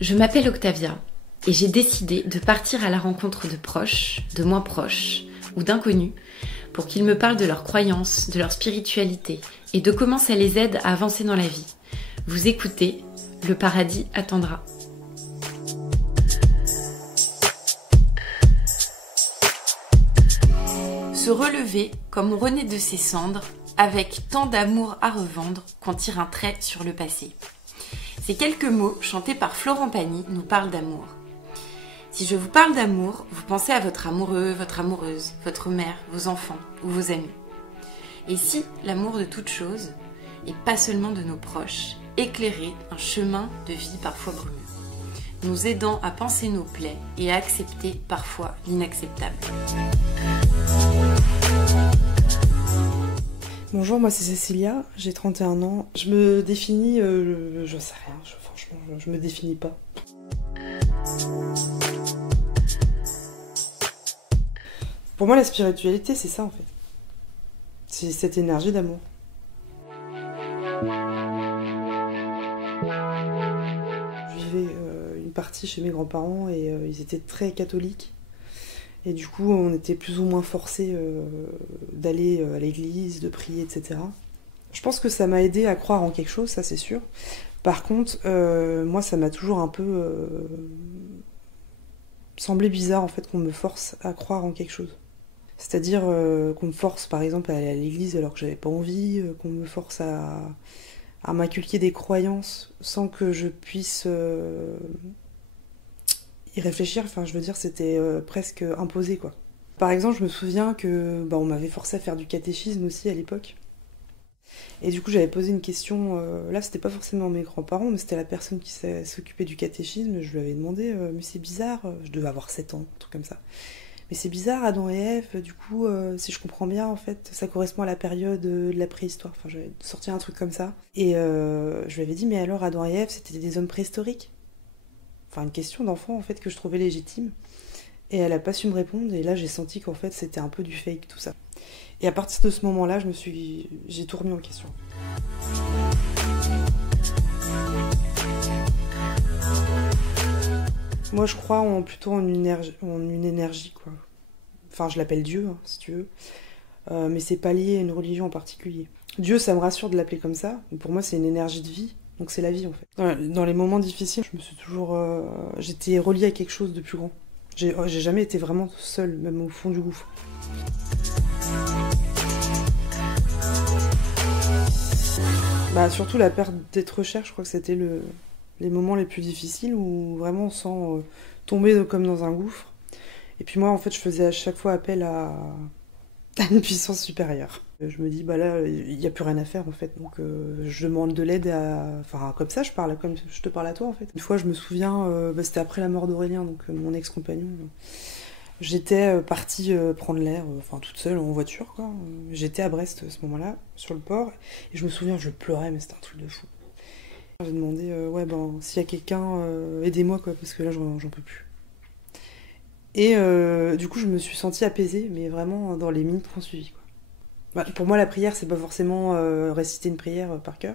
Je m'appelle Octavia et j'ai décidé de partir à la rencontre de proches, de moins proches ou d'inconnus pour qu'ils me parlent de leurs croyances, de leur spiritualité et de comment ça les aide à avancer dans la vie. Vous écoutez, le paradis attendra. Se relever comme on renaît de ses cendres, avec tant d'amour à revendre qu'on tire un trait sur le passé. Ces quelques mots, chantés par Florent Pagny, nous parlent d'amour. Si je vous parle d'amour, vous pensez à votre amoureux, votre amoureuse, votre mère, vos enfants ou vos amis. Et si l'amour de toute chose, et pas seulement de nos proches, éclairait un chemin de vie parfois brumeux, nous aidant à penser nos plaies et à accepter parfois l'inacceptable. Bonjour, moi c'est Cécilia, j'ai 31 ans. Je me définis, je sais rien, franchement, je me définis pas. Pour moi, la spiritualité, c'est ça en fait. C'est cette énergie d'amour. Je vivais une partie chez mes grands-parents et ils étaient très catholiques. Et du coup, on était plus ou moins forcés d'aller à l'église, de prier, etc. Je pense que ça m'a aidé à croire en quelque chose, ça c'est sûr. Par contre, moi, ça m'a toujours un peu semblé bizarre en fait qu'on me force à croire en quelque chose. C'est-à-dire qu'on me force par exemple à aller à l'église alors que j'avais pas envie, qu'on me force à m'inculquer des croyances sans que je puisse y réfléchir. Enfin, je veux dire, c'était presque imposé, quoi. Par exemple, je me souviens que on m'avait forcé à faire du catéchisme aussi à l'époque. Et du coup, j'avais posé une question, là, c'était pas forcément mes grands-parents, mais c'était la personne qui s'occupait du catéchisme. Je lui avais demandé, mais c'est bizarre, je devais avoir 7 ans, un truc comme ça. Mais c'est bizarre, Adam et Ève, du coup, si je comprends bien, en fait, ça correspond à la période de la préhistoire. Enfin, j'avais sorti un truc comme ça. Et je lui avais dit, mais alors, Adam et Ève, c'était des hommes préhistoriques? Enfin, une question d'enfant, en fait, que je trouvais légitime. Et elle a pas su me répondre, et là, j'ai senti qu'en fait, c'était un peu du fake, tout ça. Et à partir de ce moment-là, j'ai tout remis en question. Moi, je crois plutôt en une énergie, quoi. Enfin, je l'appelle Dieu, hein, si tu veux. Mais c'est pas lié à une religion en particulier. Dieu, ça me rassure de l'appeler comme ça. Pour moi, c'est une énergie de vie. Donc c'est la vie, en fait. Dans les moments difficiles, je me suis toujours... j'étais reliée à quelque chose de plus grand. J'ai jamais été vraiment seule, même au fond du gouffre. Surtout la perte d'être cher, je crois que c'était les moments les plus difficiles où vraiment on sent tomber comme dans un gouffre. Et puis moi, en fait, je faisais à chaque fois appel à une puissance supérieure. Je me dis, là, il n'y a plus rien à faire, en fait. Donc, je demande de l'aide Enfin, comme ça, comme je te parle à toi, en fait. Une fois, je me souviens, c'était après la mort d'Aurélien, donc mon ex-compagnon. J'étais partie prendre l'air, toute seule, en voiture, quoi. J'étais à Brest, à ce moment-là, sur le port. Et je me souviens, je pleurais, mais c'était un truc de fou. J'ai demandé, s'il y a quelqu'un, aidez-moi, quoi, parce que là, j'en peux plus. Et du coup, je me suis sentie apaisée, mais vraiment dans les minutes qui ont suivi, quoi. Pour moi, la prière, c'est pas forcément réciter une prière par cœur.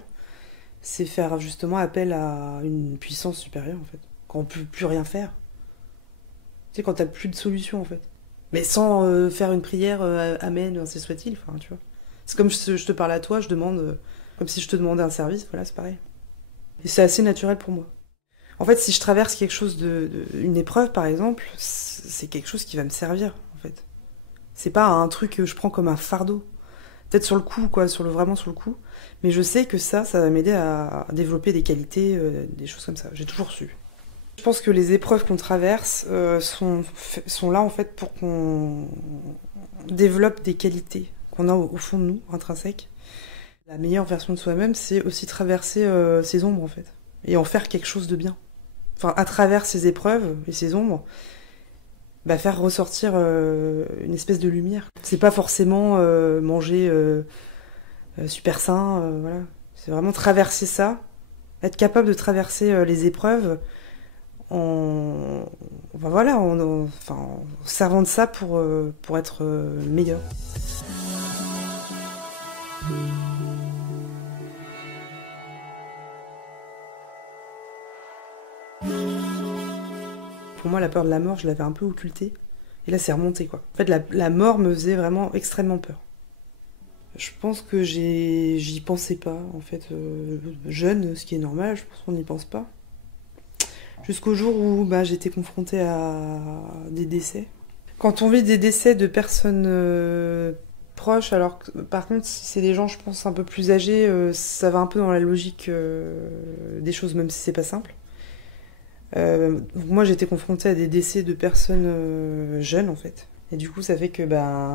C'est faire justement appel à une puissance supérieure, en fait. Quand on peut plus rien faire. Tu sais, quand t'as plus de solution, en fait. Mais sans faire une prière, amen, ainsi soit-il, enfin, tu vois. C'est comme je te parle à toi, je demande, comme si je te demandais un service, voilà, c'est pareil. Et c'est assez naturel pour moi. En fait, si je traverse quelque chose une épreuve, par exemple, c'est quelque chose qui va me servir, en fait. C'est pas un truc que je prends comme un fardeau. Peut-être sur le coup, quoi, vraiment sur le coup. Mais je sais que ça va m'aider à développer des qualités, des choses comme ça. J'ai toujours su. Je pense que les épreuves qu'on traverse sont là, en fait, pour qu'on développe des qualités qu'on a au fond de nous, intrinsèques. La meilleure version de soi-même, c'est aussi traverser ses ombres, en fait. Et en faire quelque chose de bien. Enfin, à travers ces épreuves et ces ombres, faire ressortir une espèce de lumière. C'est pas forcément manger super sain, voilà. C'est vraiment traverser ça, être capable de traverser les épreuves en servant de ça pour être meilleur. Pour moi, la peur de la mort, je l'avais un peu occultée. Et là, c'est remonté, quoi. En fait, la mort me faisait vraiment extrêmement peur. Je pense que j'y pensais pas, en fait. Jeune, ce qui est normal, je pense qu'on n'y pense pas. Jusqu'au jour où j'étais confrontée à des décès. Quand on vit des décès de personnes proches, alors que, par contre, si c'est des gens, je pense, un peu plus âgés, ça va un peu dans la logique des choses, même si c'est pas simple. Moi, j'étais confrontée à des décès de personnes jeunes, en fait. Et du coup, ça fait que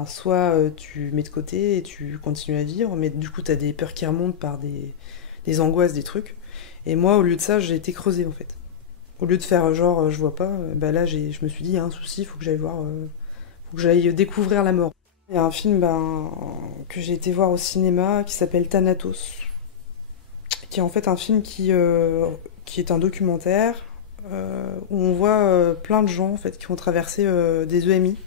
soit tu mets de côté et tu continues à vivre, mais du coup, t'as des peurs qui remontent par des angoisses, des trucs. Et moi, au lieu de ça, j'ai été creusée, en fait. Au lieu de faire genre je vois pas, là je me suis dit il y a un souci, faut que j'aille voir, faut que j'aille découvrir la mort. Il y a un film que j'ai été voir au cinéma qui s'appelle Thanatos, qui est en fait un film qui est un documentaire où on voit plein de gens en fait qui ont traversé des EMI,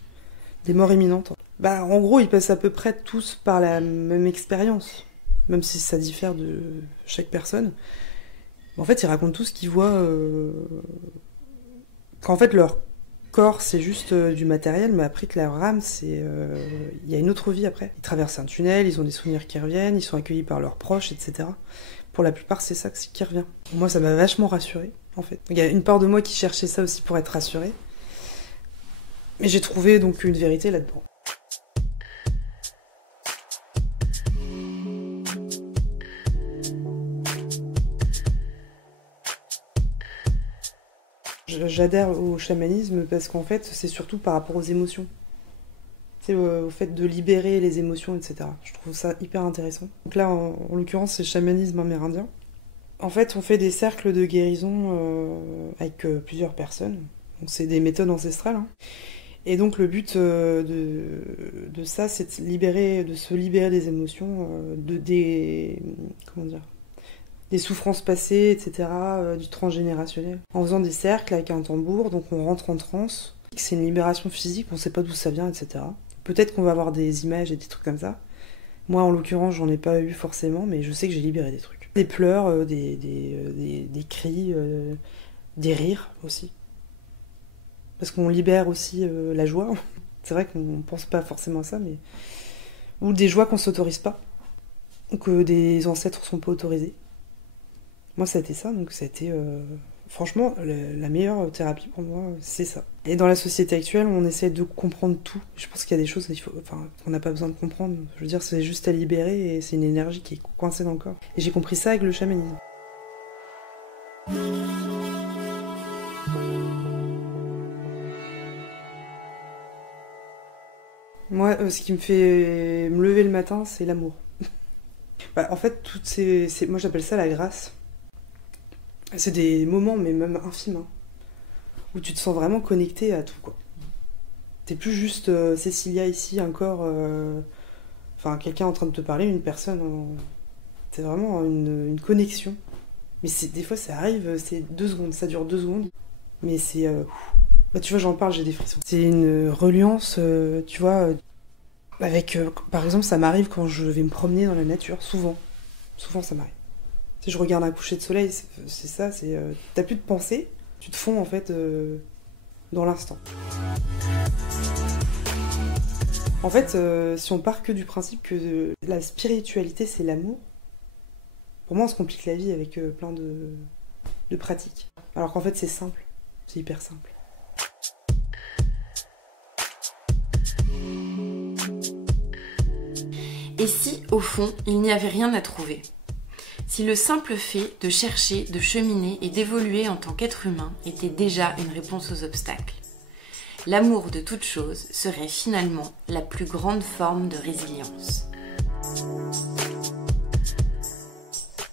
des morts imminentes. En gros, ils passent à peu près tous par la même expérience, même si ça diffère de chaque personne. En fait, ils racontent tout ce qu'ils voient. Qu'en fait, leur corps, c'est juste du matériel, mais après que leur âme, il y a une autre vie après. Ils traversent un tunnel, ils ont des souvenirs qui reviennent, ils sont accueillis par leurs proches, etc. Pour la plupart, c'est ça qui revient. Moi, ça m'a vachement rassurée, en fait. Il y a une part de moi qui cherchait ça aussi pour être rassurée. Mais j'ai trouvé donc une vérité là-dedans. J'adhère au chamanisme parce qu'en fait, c'est surtout par rapport aux émotions. C'est au fait de libérer les émotions, etc. Je trouve ça hyper intéressant. Donc là, en l'occurrence, c'est chamanisme amérindien. En fait, on fait des cercles de guérison avec plusieurs personnes. Donc, c'est des méthodes ancestrales. Hein. Et donc, le but de ça, c'est de se libérer des émotions, des souffrances passées, etc., du transgénérationnel. En faisant des cercles avec un tambour, donc on rentre en transe. C'est une libération physique, on sait pas d'où ça vient, etc. Peut-être qu'on va avoir des images et des trucs comme ça. Moi, en l'occurrence, j'en ai pas eu forcément, mais je sais que j'ai libéré des trucs. Des pleurs, des cris, des rires aussi. Parce qu'on libère aussi la joie. C'est vrai qu'on pense pas forcément à ça, mais... Ou des joies qu'on s'autorise pas. Ou que des ancêtres sont pas autorisés. Moi, ça a été ça, donc ça a été... Franchement, la meilleure thérapie pour moi, c'est ça. Et dans la société actuelle, on essaie de comprendre tout. Je pense qu'il y a des choses qu'on n'a pas besoin de comprendre. Je veux dire, c'est juste à libérer et c'est une énergie qui est coincée dans le corps. Et j'ai compris ça avec le chamanisme. Moi, ce qui me fait me lever le matin, c'est l'amour. En fait, moi j'appelle ça la grâce. C'est des moments, mais même infimes, hein, où tu te sens vraiment connecté à tout, quoi. T'es plus juste Cécilia ici, un corps... quelqu'un en train de te parler, une personne... C'est vraiment une connexion. Mais des fois, ça arrive, c'est 2 secondes, ça dure 2 secondes. Mais c'est... tu vois, j'en parle, j'ai des frissons. C'est une reliance, tu vois, avec... par exemple, ça m'arrive quand je vais me promener dans la nature, souvent. Souvent, ça m'arrive. Si je regarde un coucher de soleil, c'est ça, t'as plus de pensée, tu te fonds en fait dans l'instant. En fait, si on part que du principe que la spiritualité c'est l'amour, pour moi on se complique la vie avec plein de pratiques. Alors qu'en fait c'est simple, c'est hyper simple. Et si, au fond, il n'y avait rien à trouver ? Si le simple fait de chercher, de cheminer et d'évoluer en tant qu'être humain était déjà une réponse aux obstacles, l'amour de toute chose serait finalement la plus grande forme de résilience.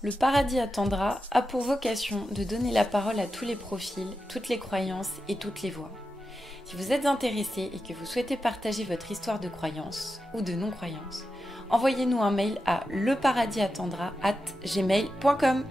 Le Paradis attendra a pour vocation de donner la parole à tous les profils, toutes les croyances et toutes les voix. Si vous êtes intéressé et que vous souhaitez partager votre histoire de croyance ou de non-croyance, envoyez-nous un mail à leparadisattendra@gmail.com.